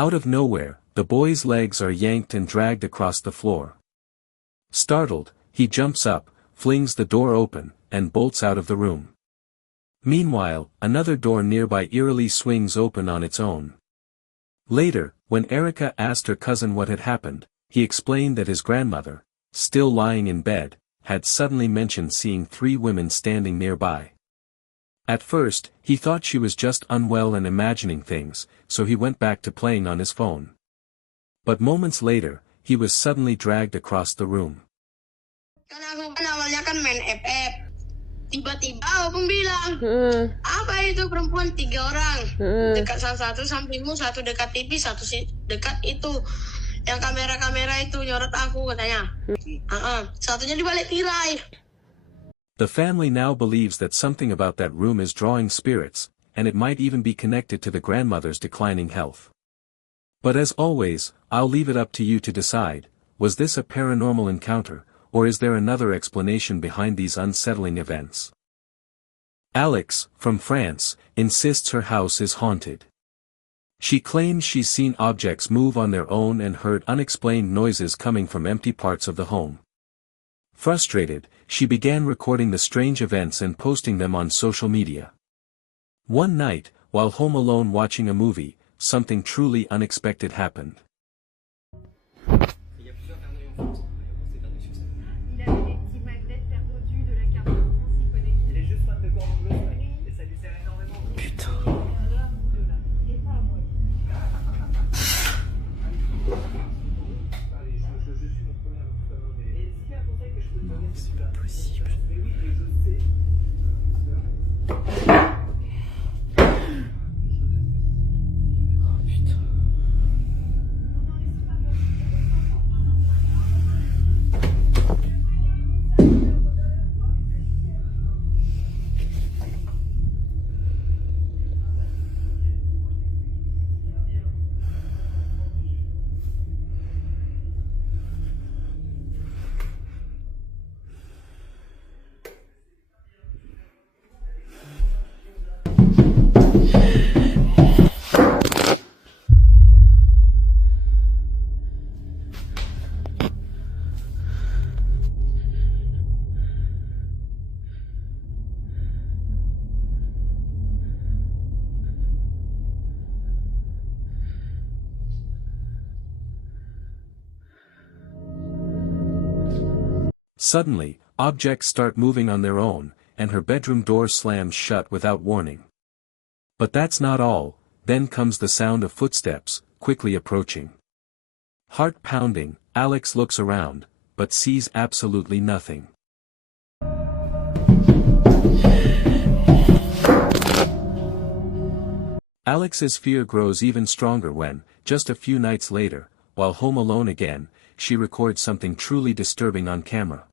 Out of nowhere, the boy's legs are yanked and dragged across the floor. Startled, he jumps up, flings the door open, and bolts out of the room. Meanwhile, another door nearby eerily swings open on its own. Later, when Erica asked her cousin what had happened, he explained that his grandmother, still lying in bed, had suddenly mentioned seeing 3 women standing nearby. At first, he thought she was just unwell and imagining things, so he went back to playing on his phone. But moments later, he was suddenly dragged across the room. Kan aku kan awalnya kan main FF. Tiba-tiba abang bilang, apa itu perempuan 3 orang. Dekat salah satu sampingmu, satu dekat TV, satu dekat itu. Yang kamera-kamera itu nyorot aku katanya. Satunya di balik tirai. The family now believes that something about that room is drawing spirits, and it might even be connected to the grandmother's declining health. But as always, I'll leave it up to you to decide, was this a paranormal encounter, or is there another explanation behind these unsettling events? Alex, from France, insists her house is haunted. She claims she's seen objects move on their own and heard unexplained noises coming from empty parts of the home. Frustrated, she began recording the strange events and posting them on social media. One night, while home alone watching a movie, something truly unexpected happened. Suddenly, objects start moving on their own, and her bedroom door slams shut without warning. But that's not all, then comes the sound of footsteps, quickly approaching. Heart pounding, Alex looks around, but sees absolutely nothing. Alex's fear grows even stronger when, just a few nights later, while home alone again, she records something truly disturbing on camera.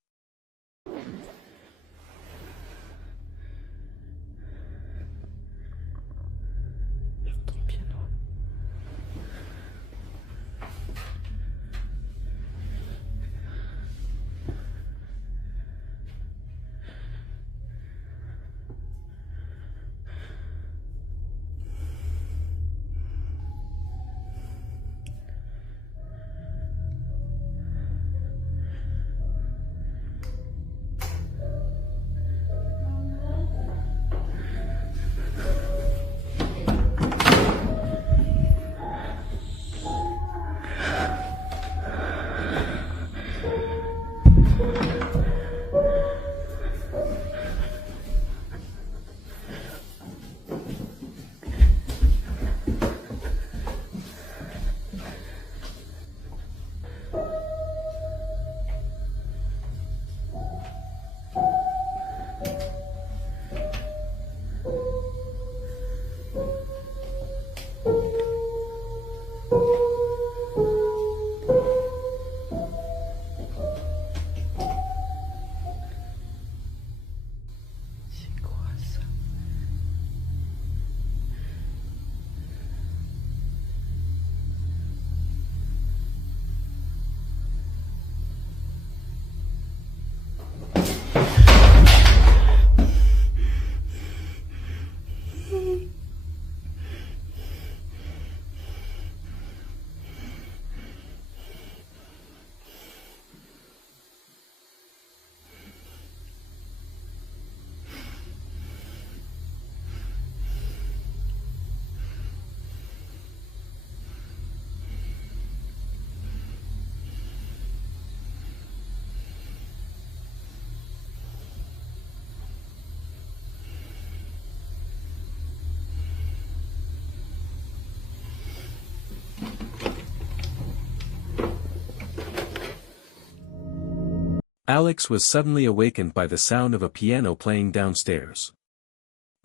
Alex was suddenly awakened by the sound of a piano playing downstairs.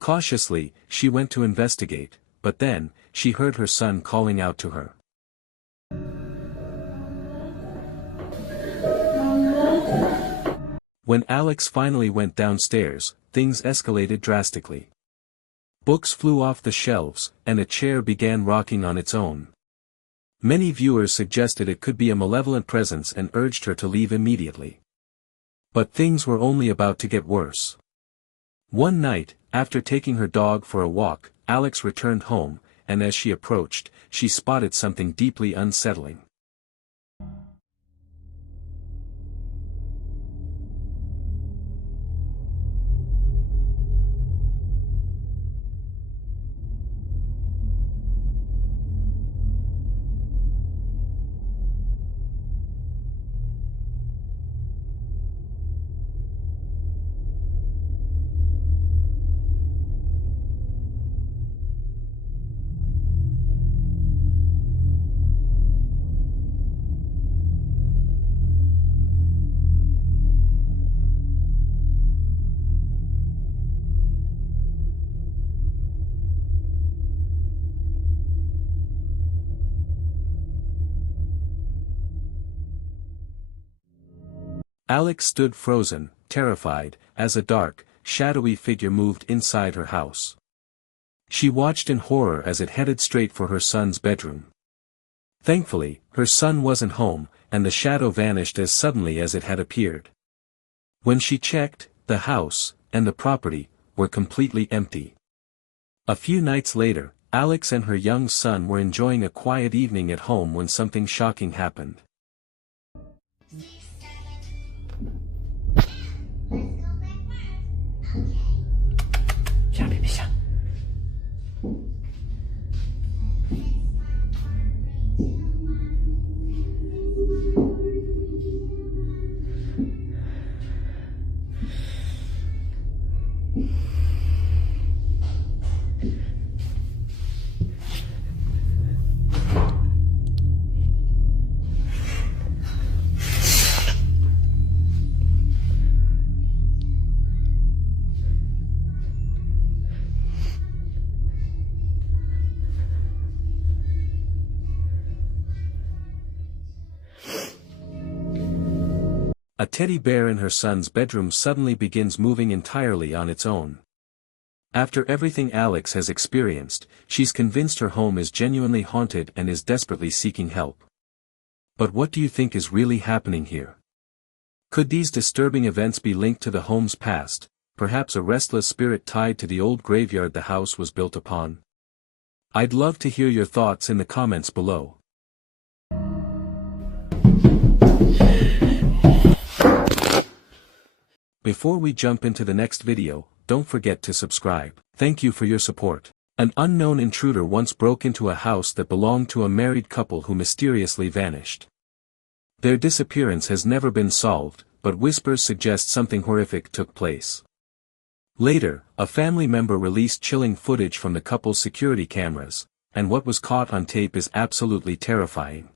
Cautiously, she went to investigate, but then, she heard her son calling out to her. When Alex finally went downstairs, things escalated drastically. Books flew off the shelves, and a chair began rocking on its own. Many viewers suggested it could be a malevolent presence and urged her to leave immediately. But things were only about to get worse. One night, after taking her dog for a walk, Alex returned home, and as she approached, she spotted something deeply unsettling. Alex stood frozen, terrified, as a dark, shadowy figure moved inside her house. She watched in horror as it headed straight for her son's bedroom. Thankfully, her son wasn't home, and the shadow vanished as suddenly as it had appeared. When she checked, the house, and the property, were completely empty. A few nights later, Alex and her young son were enjoying a quiet evening at home when something shocking happened. A teddy bear in her son's bedroom suddenly begins moving entirely on its own. After everything Alex has experienced, she's convinced her home is genuinely haunted and is desperately seeking help. But what do you think is really happening here? Could these disturbing events be linked to the home's past, perhaps a restless spirit tied to the old graveyard the house was built upon? I'd love to hear your thoughts in the comments below. Before we jump into the next video, don't forget to subscribe. Thank you for your support. An unknown intruder once broke into a house that belonged to a married couple who mysteriously vanished. Their disappearance has never been solved, but whispers suggest something horrific took place. Later, a family member released chilling footage from the couple's security cameras, and what was caught on tape is absolutely terrifying.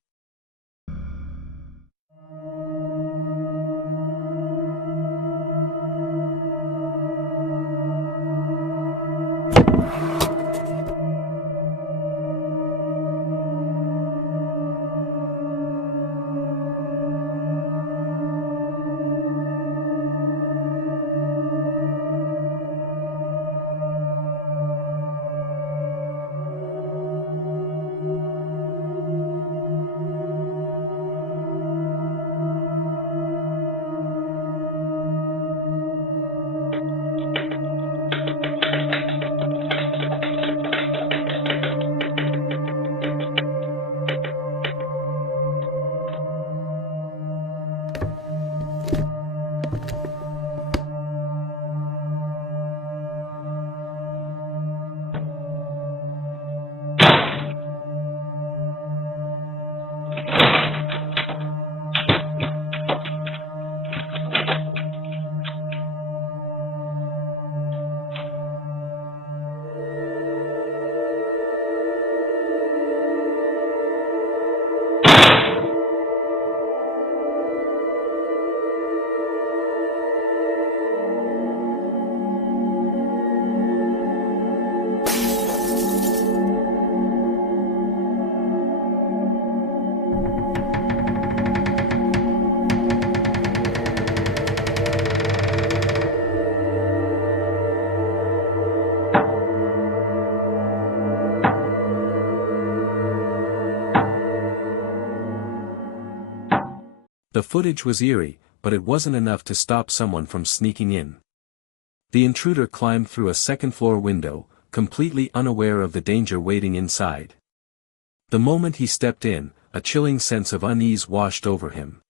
The footage was eerie, but it wasn't enough to stop someone from sneaking in. The intruder climbed through a second-floor window, completely unaware of the danger waiting inside. The moment he stepped in, a chilling sense of unease washed over him.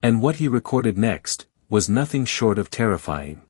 And what he recorded next was nothing short of terrifying.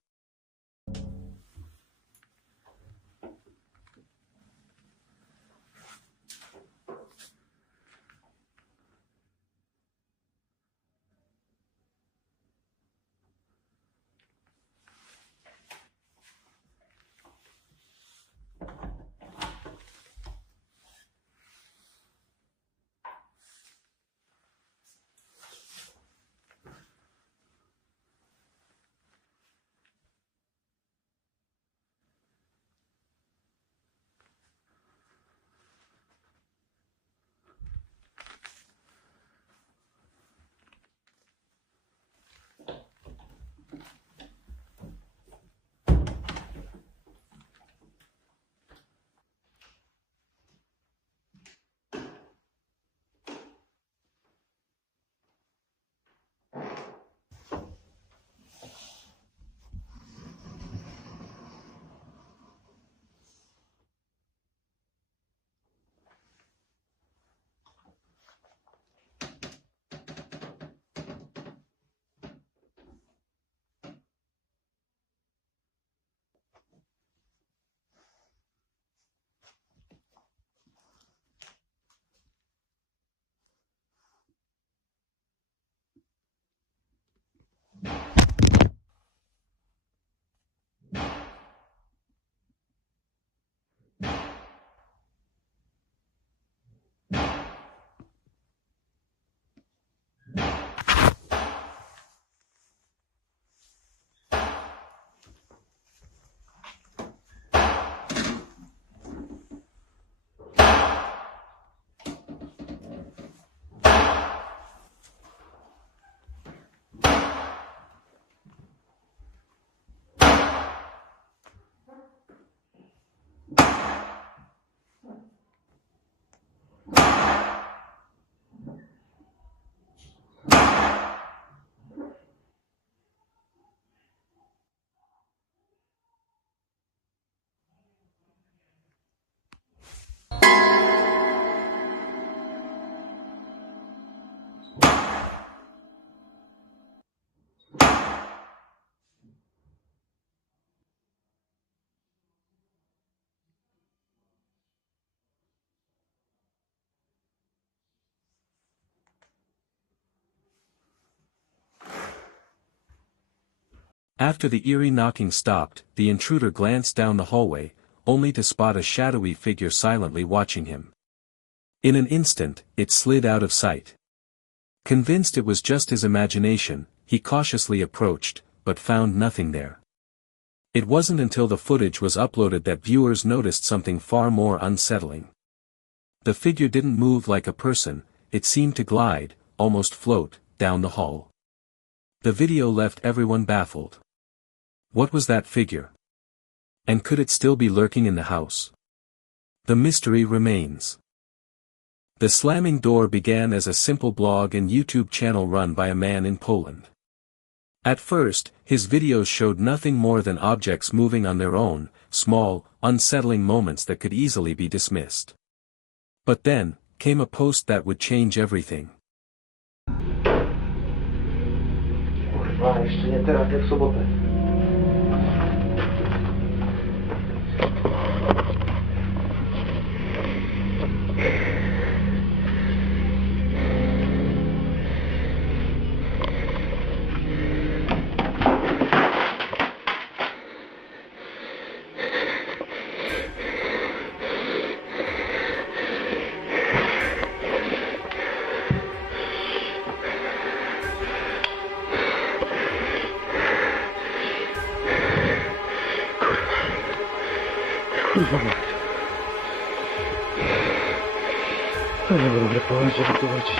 After the eerie knocking stopped, the intruder glanced down the hallway, only to spot a shadowy figure silently watching him. In an instant, it slid out of sight. Convinced it was just his imagination, he cautiously approached, but found nothing there. It wasn't until the footage was uploaded that viewers noticed something far more unsettling. The figure didn't move like a person, it seemed to glide, almost float, down the hall. The video left everyone baffled. What was that figure? And could it still be lurking in the house? The mystery remains. The slamming door began as a simple blog and YouTube channel run by a man in Poland. At first, his videos showed nothing more than objects moving on their own, small, unsettling moments that could easily be dismissed. But then, came a post that would change everything. Kurwa, jeszcze nie teraz, jak w sobotę. Kurwa mać. Ale nie mogę położyć, żeby tu chodzić.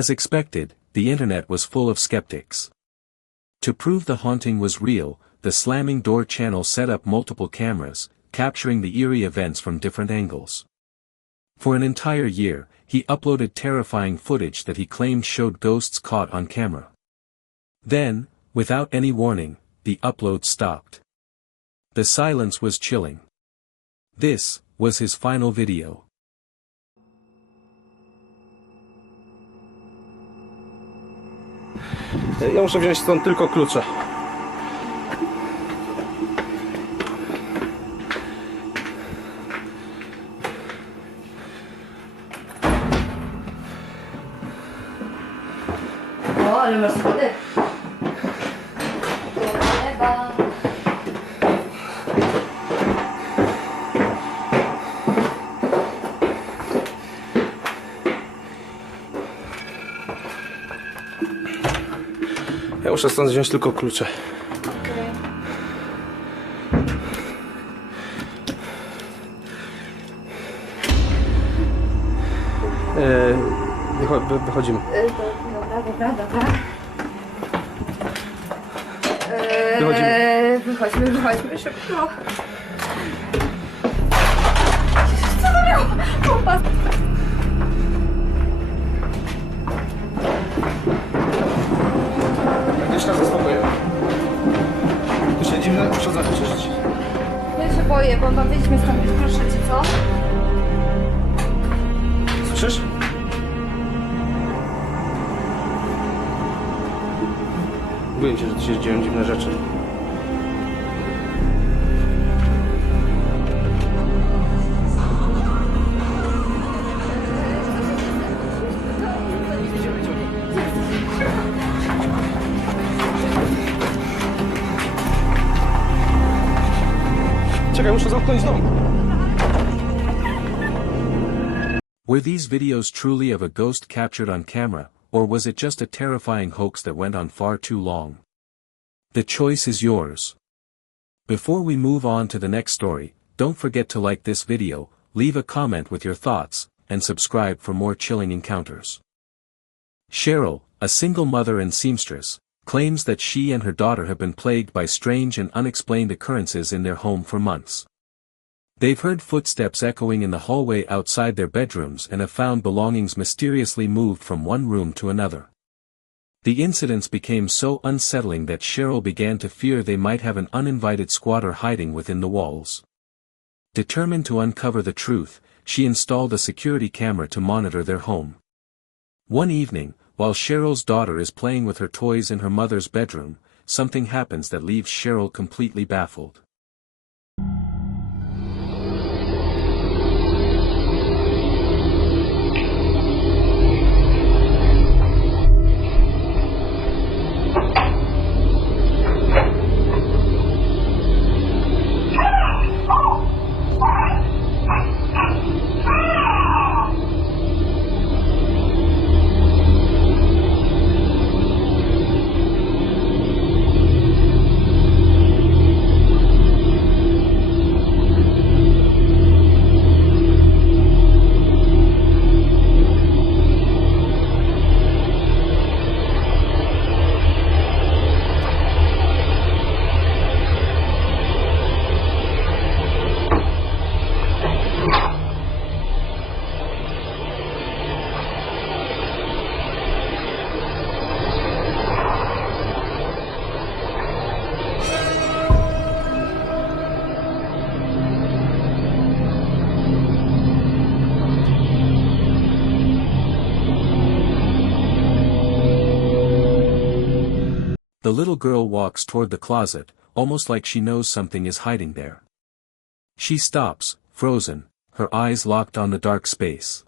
As expected, the internet was full of skeptics. To prove the haunting was real, the slamming door channel set up multiple cameras, capturing the eerie events from different angles. For an entire year, he uploaded terrifying footage that he claimed showed ghosts caught on camera. Then, without any warning, the upload stopped. The silence was chilling. This was his final video. Ja muszę wziąć stąd tylko klucze. O, ale masz schody. Nieba. Ja muszę stąd wziąć tylko klucze. Wychodzimy. Dobra. Wychodzimy. Wychodźmy szybko. Co to miało? Kompas. Jeszcze raz zaspokoję. Tu się dziwne uszkodzenie przeżyć. Ja się boję, bo tam wyjdźmy stąd, proszę cię, co? Słyszysz? Boję się, że tu się dzieją dziwne rzeczy. Czekaj, muszę zamknąć dom. Were these videos truly of a ghost captured on camera, or was it just a terrifying hoax that went on far too long? The choice is yours. Before we move on to the next story, don't forget to like this video, leave a comment with your thoughts, and subscribe for more chilling encounters. Cheryl, a single mother and seamstress, claims that she and her daughter have been plagued by strange and unexplained occurrences in their home for months. They've heard footsteps echoing in the hallway outside their bedrooms and have found belongings mysteriously moved from one room to another. The incidents became so unsettling that Cheryl began to fear they might have an uninvited squatter hiding within the walls. Determined to uncover the truth, she installed a security camera to monitor their home. One evening, while Cheryl's daughter is playing with her toys in her mother's bedroom, something happens that leaves Cheryl completely baffled. The little girl walks toward the closet, almost like she knows something is hiding there. She stops, frozen, her eyes locked on the dark space.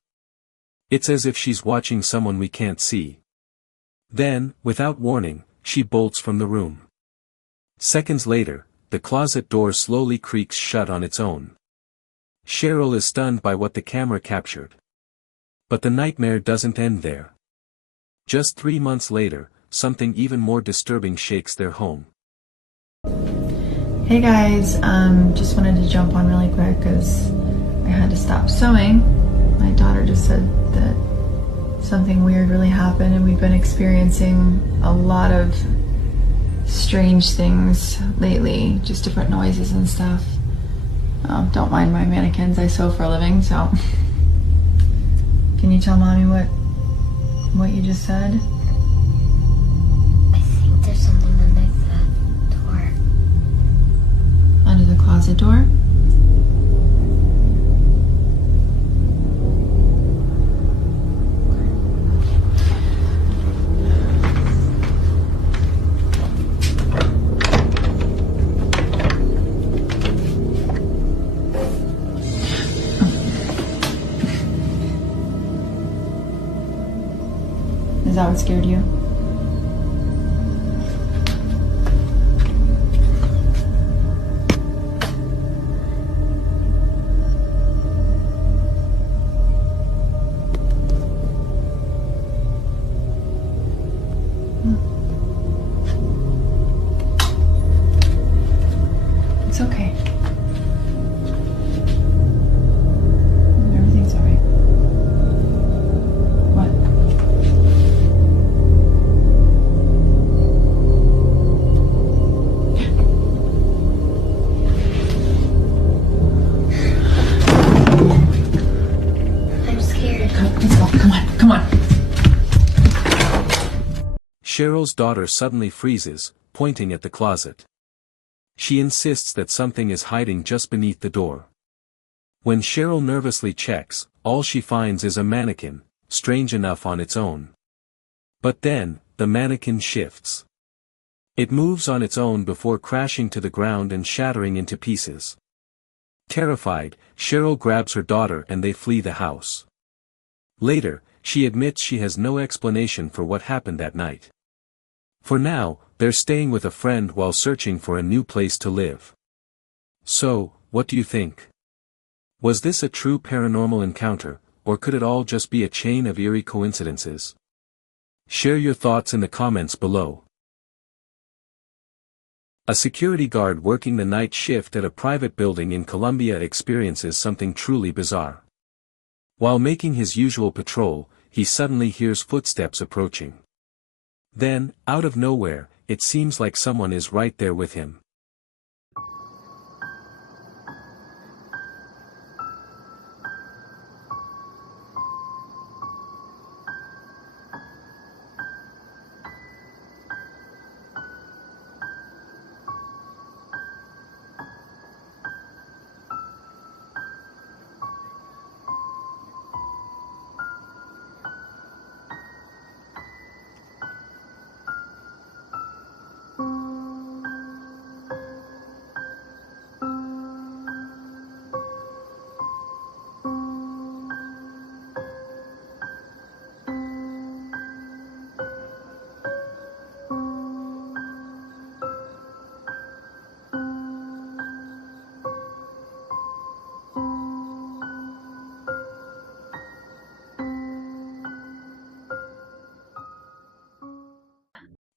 It's as if she's watching someone we can't see. Then, without warning, she bolts from the room. Seconds later, the closet door slowly creaks shut on its own. Cheryl is stunned by what the camera captured. But the nightmare doesn't end there. Just 3 months later, something even more disturbing shakes their home. Hey guys, just wanted to jump on really quick because I had to stop sewing. My daughter just said that something weird really happened, and we've been experiencing a lot of strange things lately, just different noises and stuff. Don't mind my mannequins, I sew for a living, so. Can you tell Mommy what you just said? I think there's something under the door. Under the closet door? Is that what scared you? It's okay. Everything's all right. What? I'm scared. Let's go. Come on. Come on. Cheryl's daughter suddenly freezes, pointing at the closet. She insists that something is hiding just beneath the door. When Cheryl nervously checks, all she finds is a mannequin, strange enough on its own. But then, the mannequin shifts. It moves on its own before crashing to the ground and shattering into pieces. Terrified, Cheryl grabs her daughter and they flee the house. Later, she admits she has no explanation for what happened that night. For now, they're staying with a friend while searching for a new place to live. So, what do you think? Was this a true paranormal encounter, or could it all just be a chain of eerie coincidences? Share your thoughts in the comments below. A security guard working the night shift at a private building in Colombia experiences something truly bizarre. While making his usual patrol, he suddenly hears footsteps approaching. Then, out of nowhere, it seems like someone is right there with him.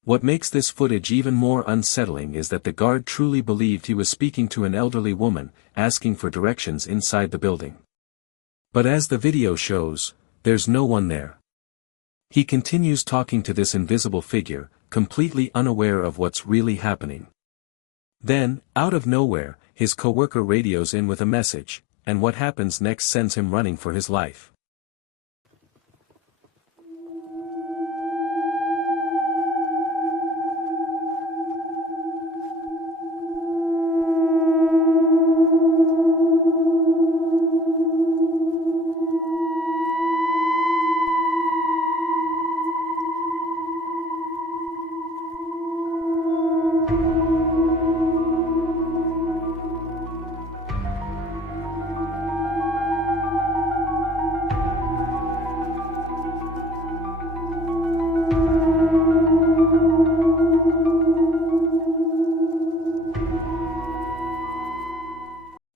What makes this footage even more unsettling is that the guard truly believed he was speaking to an elderly woman, asking for directions inside the building. But as the video shows, there's no one there. He continues talking to this invisible figure, completely unaware of what's really happening. Then, out of nowhere, his coworker radios in with a message, and what happens next sends him running for his life.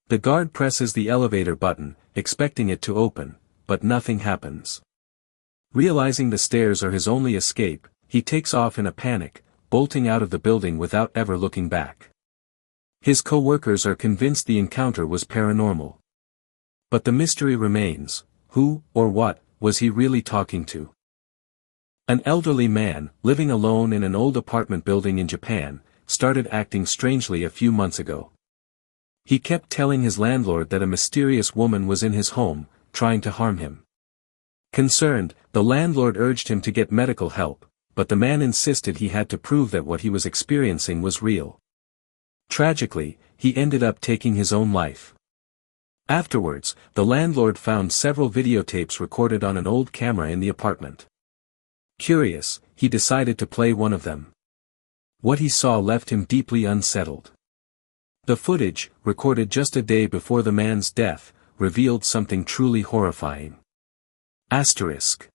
The guard presses the elevator button, expecting it to open, but nothing happens. Realizing the stairs are his only escape, he takes off in a panic, bolting out of the building without ever looking back. His co-workers are convinced the encounter was paranormal. But the mystery remains: who, or what, was he really talking to? An elderly man, living alone in an old apartment building in Japan, started acting strangely a few months ago. He kept telling his landlord that a mysterious woman was in his home, trying to harm him. Concerned, the landlord urged him to get medical help, but the man insisted he had to prove that what he was experiencing was real. Tragically, he ended up taking his own life. Afterwards, the landlord found several videotapes recorded on an old camera in the apartment. Curious, he decided to play one of them. What he saw left him deeply unsettled. The footage, recorded just a day before the man's death, revealed something truly horrifying. Asterisk.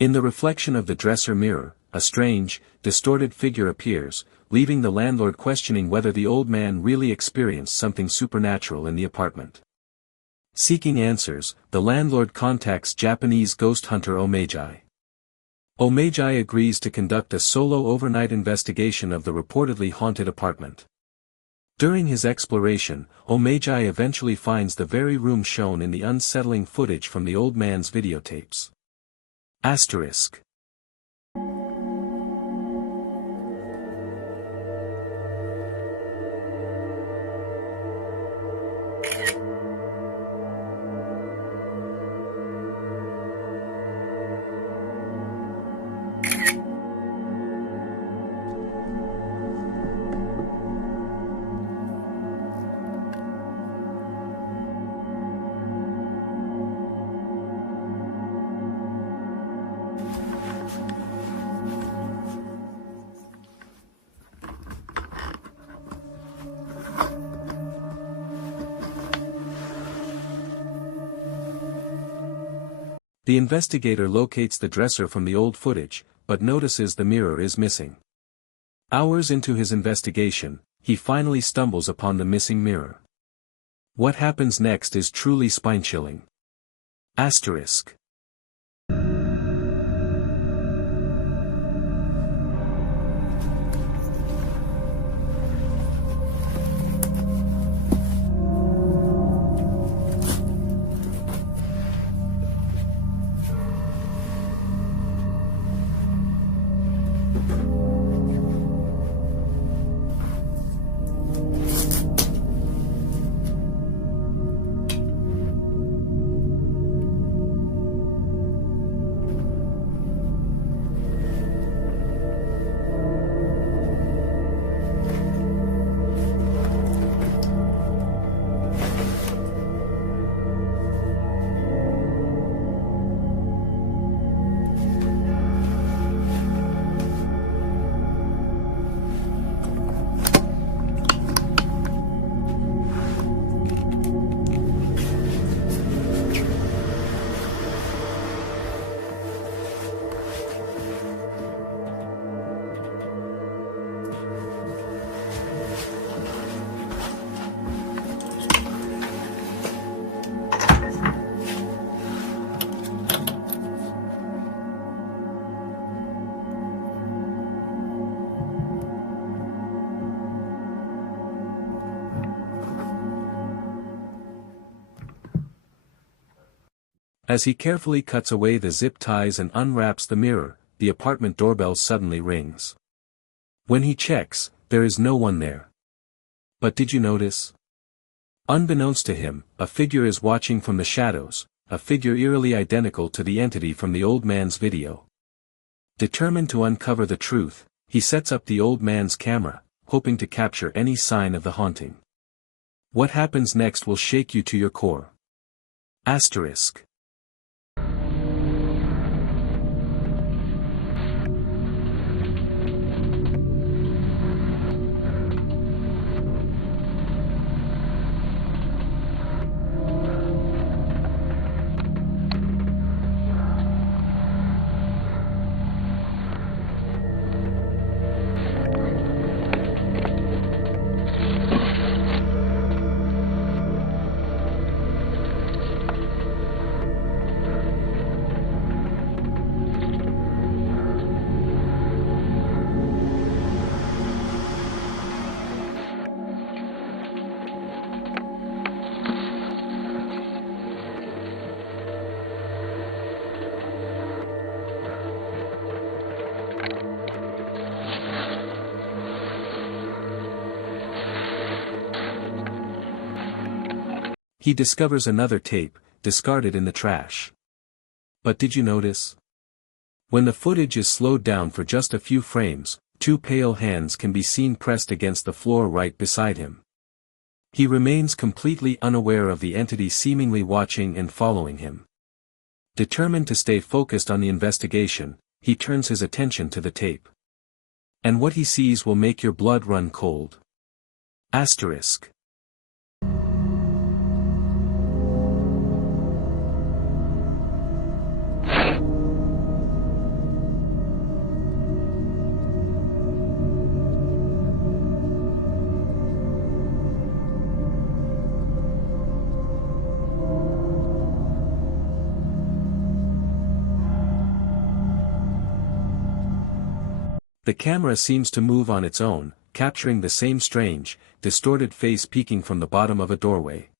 In the reflection of the dresser mirror, a strange, distorted figure appears, leaving the landlord questioning whether the old man really experienced something supernatural in the apartment. Seeking answers, the landlord contacts Japanese ghost hunter Omagi. Omagi agrees to conduct a solo overnight investigation of the reportedly haunted apartment. During his exploration, Omagi eventually finds the very room shown in the unsettling footage from the old man's videotapes. Asterisk. The investigator locates the dresser from the old footage, but notices the mirror is missing. Hours into his investigation, he finally stumbles upon the missing mirror. What happens next is truly spine-chilling. Asterisk. As he carefully cuts away the zip ties and unwraps the mirror, the apartment doorbell suddenly rings. When he checks, there is no one there. But did you notice? Unbeknownst to him, a figure is watching from the shadows, a figure eerily identical to the entity from the old man's video. Determined to uncover the truth, he sets up the old man's camera, hoping to capture any sign of the haunting. What happens next will shake you to your core. Asterisk. He discovers another tape, discarded in the trash. But did you notice? When the footage is slowed down for just a few frames, two pale hands can be seen pressed against the floor right beside him. He remains completely unaware of the entity seemingly watching and following him. Determined to stay focused on the investigation, he turns his attention to the tape. And what he sees will make your blood run cold. Asterisk. The camera seems to move on its own, capturing the same strange, distorted face peeking from the bottom of a doorway.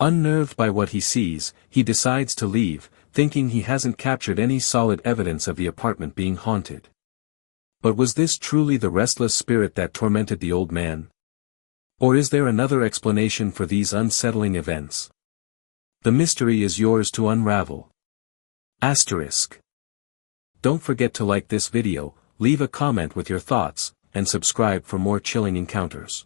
Unnerved by what he sees, he decides to leave, thinking he hasn't captured any solid evidence of the apartment being haunted. But was this truly the restless spirit that tormented the old man? Or is there another explanation for these unsettling events? The mystery is yours to unravel. Asterisk. Don't forget to like this video, leave a comment with your thoughts, and subscribe for more chilling encounters.